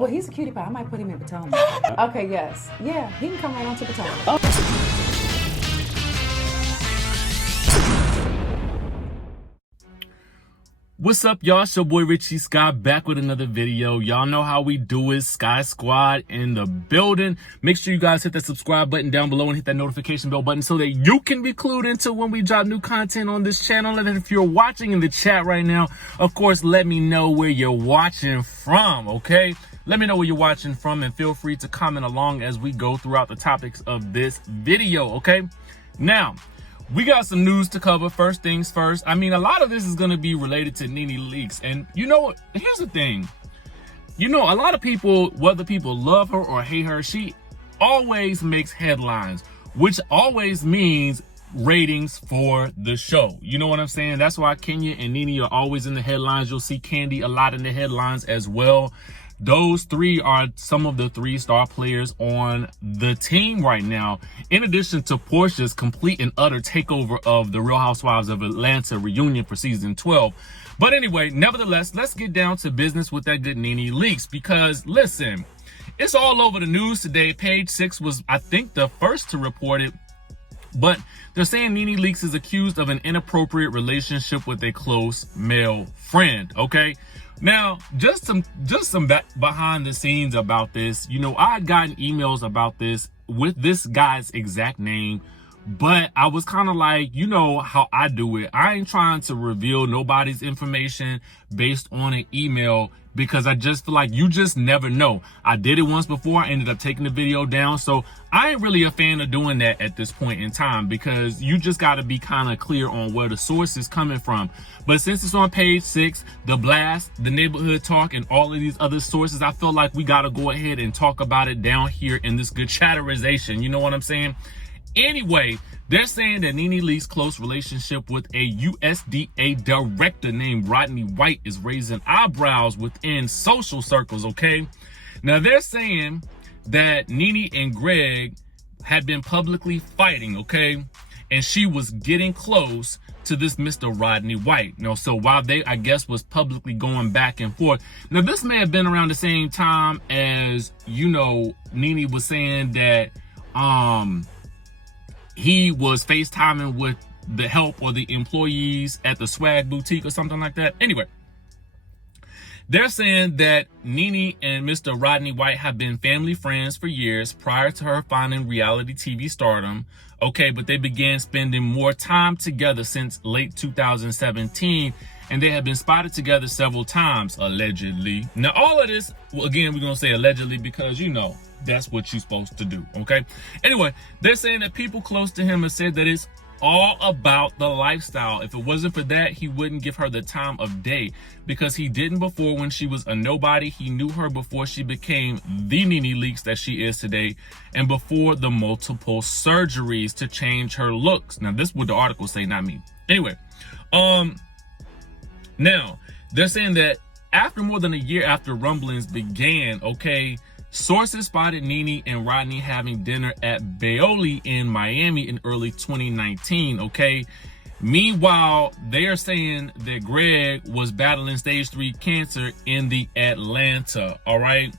Well, he's a cutie pie. I might put him in Potomac. Okay, yes. Yeah, he can come right on to Potomac. What's up, y'all? It's your boy Richie Sky back with another video. Y'all know how we do it. Sky Squad in the building. Make sure you guys hit that subscribe button down below and hit that notification bell button so that you can be clued into when we drop new content on this channel. And if you're watching in the chat right now, of course, let me know where you're watching from, okay? Let me know where you're watching from and feel free to comment along as we go throughout the topics of this video, okay? Now, we got some news to cover. First things first. I mean, a lot of this is going to be related to Nene leaks. And you know what? Here's the thing. You know, a lot of people, whether people love her or hate her, she always makes headlines, which always means ratings for the show. You know what I'm saying? That's why Kenya and Nene are always in the headlines. You'll see Kandi a lot in the headlines as well. Those three are some of the 3-star players on the team right now, in addition to Porsha's complete and utter takeover of the Real Housewives of Atlanta reunion for season 12. But anyway, nevertheless, let's get down to business with that good Nene leaks, because listen, it's all over the news today. Page 6 was, I think, the first to report it. But they're saying Nene Leakes is accused of an inappropriate relationship with a close male friend, okay? Now, just some behind the scenes about this. You know, I had gotten emails about this with this guy's exact name, but I was kind of like, you know how I do it. I ain't trying to reveal nobody's information based on an email, because I just feel like you just never know. I did it once before. I ended up taking the video down. So I ain't really a fan of doing that at this point in time, because you just got to be kind of clear on where the source is coming from. But since it's on page 6, the blast, the neighborhood talk, and all of these other sources, I feel like we got to go ahead and talk about it down here in this good chatterization. You know what I'm saying? Anyway, they're saying that Nene Leakes' close relationship with a USDA director named Rodney White is raising eyebrows within social circles, okay? Now, they're saying that Nene and Greg had been publicly fighting, okay? And she was getting close to this Mr. Rodney White. Now, so while they, I guess, was publicly going back and forth. Now, this may have been around the same time as, you know, Nene was saying that, he was FaceTiming with the help or the employees at the swag boutique or something like that. Anyway, they're saying that Nene and Mr. Rodney White have been family friends for years prior to her finding reality TV stardom. Okay, but they began spending more time together since late 2017, and they have been spotted together several times, allegedly. Now, all of this, well, again, we're going to say allegedly because, you know, that's what you're supposed to do, okay? Anyway, they're saying that people close to him have said that it's all about the lifestyle. If it wasn't for that, he wouldn't give her the time of day, because he didn't before when she was a nobody. He knew her before she became the Nene Leakes that she is today, and before the multiple surgeries to change her looks. Now, this is what the article say, not me. Anyway, now, they're saying that after more than a year after rumblings began, okay, sources spotted Nene and Rodney having dinner at Baoli in Miami in early 2019, okay? Meanwhile, they are saying that Greg was battling stage 3 cancer in the Atlanta, all right?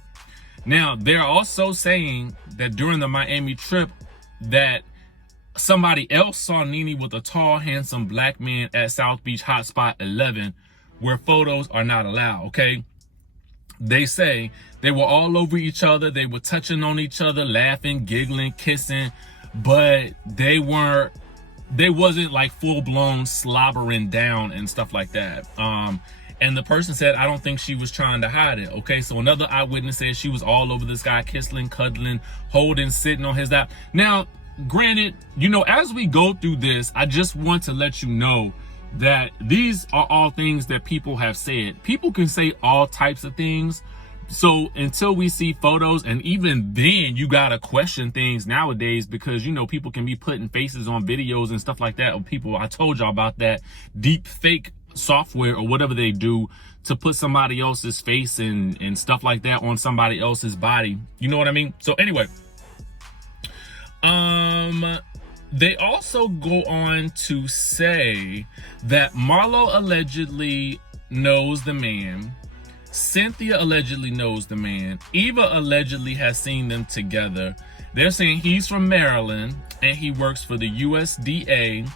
Now, they're also saying that during the Miami trip that somebody else saw Nene with a tall, handsome black man at South Beach Hotspot 11, where photos are not allowed, okay? They say they were all over each other. They were touching on each other, laughing, giggling, kissing, but they wasn't like full-blown slobbering down and stuff like that. And the person said, I don't think she was trying to hide it. Okay, so another eyewitness said she was all over this guy, kissing, cuddling, holding, sitting on his lap. Now, granted, you know, as we go through this, I just want to let you know that these are all things that people have said. People can say all types of things. So until we see photos, and even then you gotta question things nowadays, because, you know, people can be putting faces on videos and stuff like that. Or people, I told y'all about that deep fake software or whatever they do to put somebody else's face and stuff like that on somebody else's body. You know what I mean? So anyway, they also go on to say that Marlo allegedly knows the man. Cynthia allegedly knows the man. Eva allegedly has seen them together. They're saying he's from Maryland and he works for the USDA.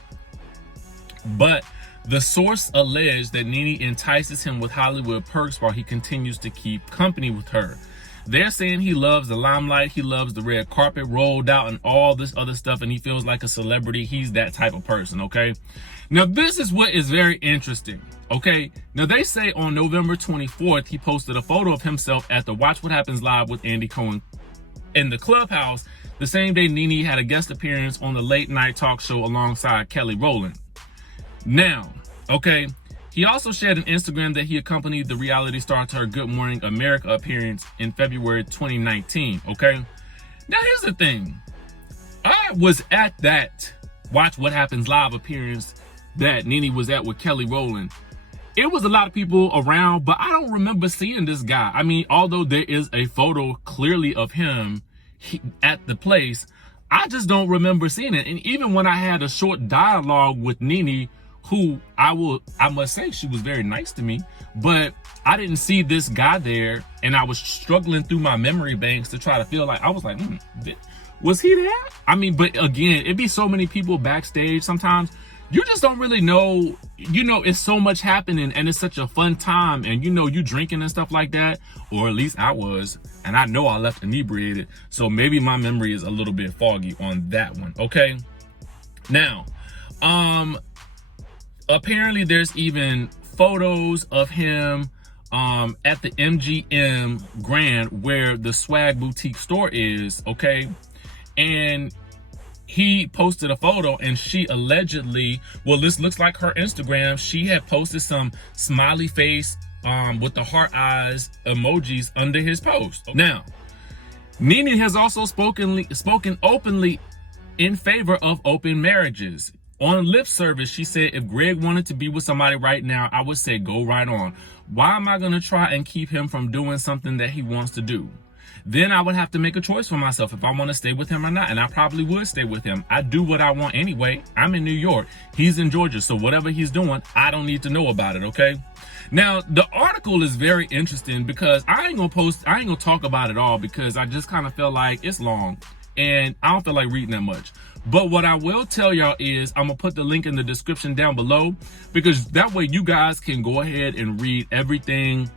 But the source alleged that Nene entices him with Hollywood perks while he continues to keep company with her. They're saying he loves the limelight, he loves the red carpet rolled out and all this other stuff, and he feels like a celebrity. He's that type of person, okay? Now, this is what is very interesting, okay? Now, they say on November 24th, he posted a photo of himself at the Watch What Happens Live with Andy Cohen in the Clubhouse, the same day Nene had a guest appearance on the late night talk show alongside Kelly Rowland. Now, okay, he also shared on Instagram that he accompanied the reality star to her Good Morning America appearance in February 2019, okay? Now, here's the thing. I was at that Watch What Happens Live appearance that Nene was at with Kelly Rowland. It was a lot of people around, but I don't remember seeing this guy. I mean, although there is a photo clearly of him at the place, I just don't remember seeing it. And even when I had a short dialogue with Nene, who I must say she was very nice to me, but I didn't see this guy there, and I was struggling through my memory banks to try to feel like, I was like, was he there? I mean, but again, it'd be so many people backstage sometimes, you just don't really know, you know, it's so much happening and it's such a fun time, and you know, you drinking and stuff like that, or at least I was, and I know I left inebriated, so maybe my memory is a little bit foggy on that one, okay? Now, apparently there's even photos of him at the MGM Grand where the swag boutique store is, okay? And he posted a photo, and she allegedly, well, this looks like her Instagram, she had posted some smiley face with the heart eyes emojis under his post. Now, Nene has also spoken openly in favor of open marriages. On lip service, she said, if Greg wanted to be with somebody right now, I would say go right on. Why am I going to try and keep him from doing something that he wants to do? Then I would have to make a choice for myself if I want to stay with him or not, and I probably would stay with him. I do what I want anyway. I'm in New York. He's in Georgia, so whatever he's doing, I don't need to know about it, okay? Now, the article is very interesting because I ain't gonna talk about it all because I just kind of feel like it's long, and I don't feel like reading that much. But what I will tell y'all is I'm gonna put the link in the description down below, because that way you guys can go ahead and read everything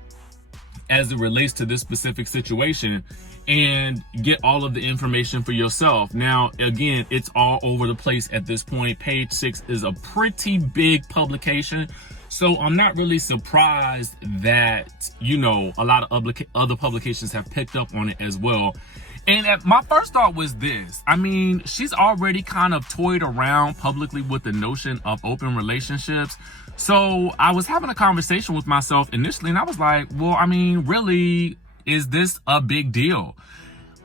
as it relates to this specific situation and get all of the information for yourself. Now, again, it's all over the place at this point. Page 6 is a pretty big publication, so I'm not really surprised that, you know, a lot of other publications have picked up on it as well. And my first thought was this. I mean, she's already kind of toyed around publicly with the notion of open relationships. So I was having a conversation with myself initially, and I was like, well, I mean, really, is this a big deal?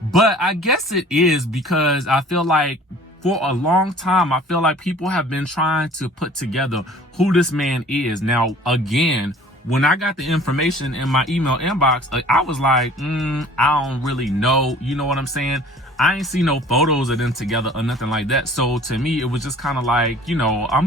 But I guess it is, because I feel like for a long time, I feel like people have been trying to put together who this man is. Now, again, when I got the information in my email inbox, I was like, I don't really know. You know what I'm saying? I ain't see no photos of them together or nothing like that. So to me, it was just kind of like, you know, I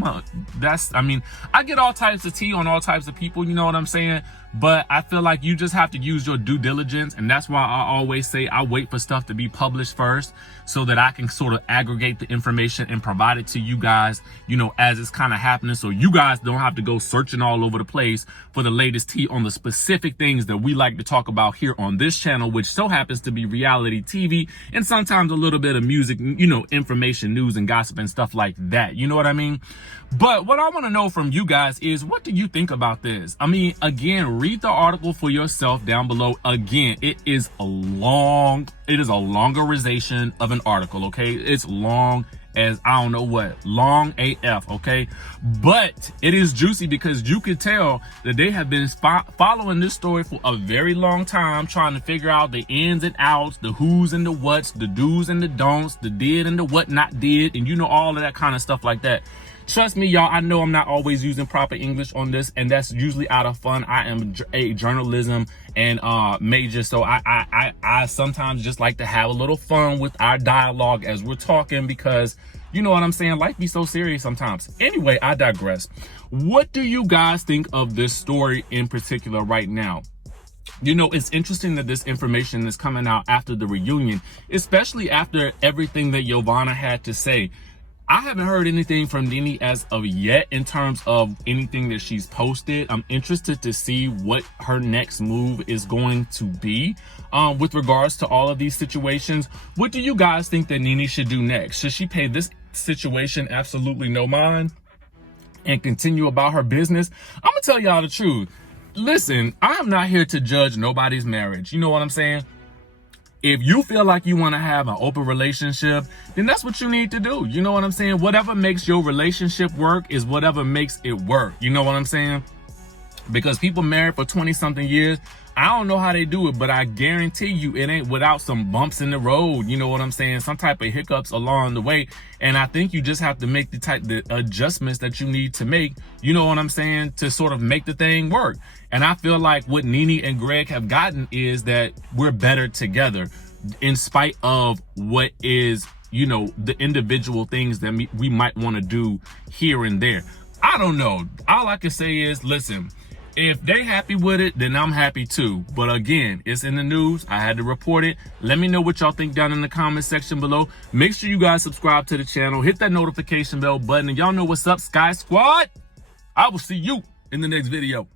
mean, I get all types of tea on all types of people, you know what I'm saying? But I feel like you just have to use your due diligence. And that's why I always say I wait for stuff to be published first so that I can sort of aggregate the information and provide it to you guys, you know, as it's kind of happening. So you guys don't have to go searching all over the place for the latest tea on the specific things that we like to talk about here on this channel, which so happens to be reality TV and sometimes a little bit of music, you know, information, news and gossip and stuff like that. You know what I mean? But what I want to know from you guys is, what do you think about this? I mean, again, read the article for yourself down below. Again, it is a longerization of an article, okay? It's long as I don't know what, long AF, okay? But it is juicy because you could tell that they have been following this story for a very long time, trying to figure out the ins and outs, the who's and the what's, the do's and the don'ts, the did and the what not did, and you know, all of that kind of stuff like that. Trust me, y'all, I know I'm not always using proper English on this, and that's usually out of fun. I am a journalism and major, so I sometimes just like to have a little fun with our dialogue as we're talking, because you know what I'm saying, life be so serious sometimes. Anyway, I digress. What do you guys think of this story in particular right now? You know, it's interesting that this information is coming out after the reunion, especially after everything that Giovanna had to say. I haven't heard anything from Nene as of yet in terms of anything that she's posted. I'm interested to see what her next move is going to be with regards to all of these situations. What do you guys think that Nene should do next? Should she pay this situation absolutely no mind and continue about her business? I'm gonna tell y'all the truth. Listen, I'm not here to judge nobody's marriage. You know what I'm saying? If you feel like you want to have an open relationship, then that's what you need to do. You know what I'm saying? Whatever makes your relationship work is whatever makes it work. You know what I'm saying? Because people married for 20 something years, I don't know how they do it, but I guarantee you it ain't without some bumps in the road. You know what I'm saying? Some type of hiccups along the way. And I think you just have to make the adjustments that you need to make, you know what I'm saying, to sort of make the thing work. And I feel like what Nene and Greg have gotten is that we're better together in spite of what is, you know, the individual things that we might want to do here and there. I don't know. All I can say is, listen, if they happy with it, then I'm happy too. But again, it's in the news. I had to report it. Let me know what y'all think down in the comment section below. Make sure you guys subscribe to the channel. Hit that notification bell button. And y'all know what's up, Sky Squad. I will see you in the next video.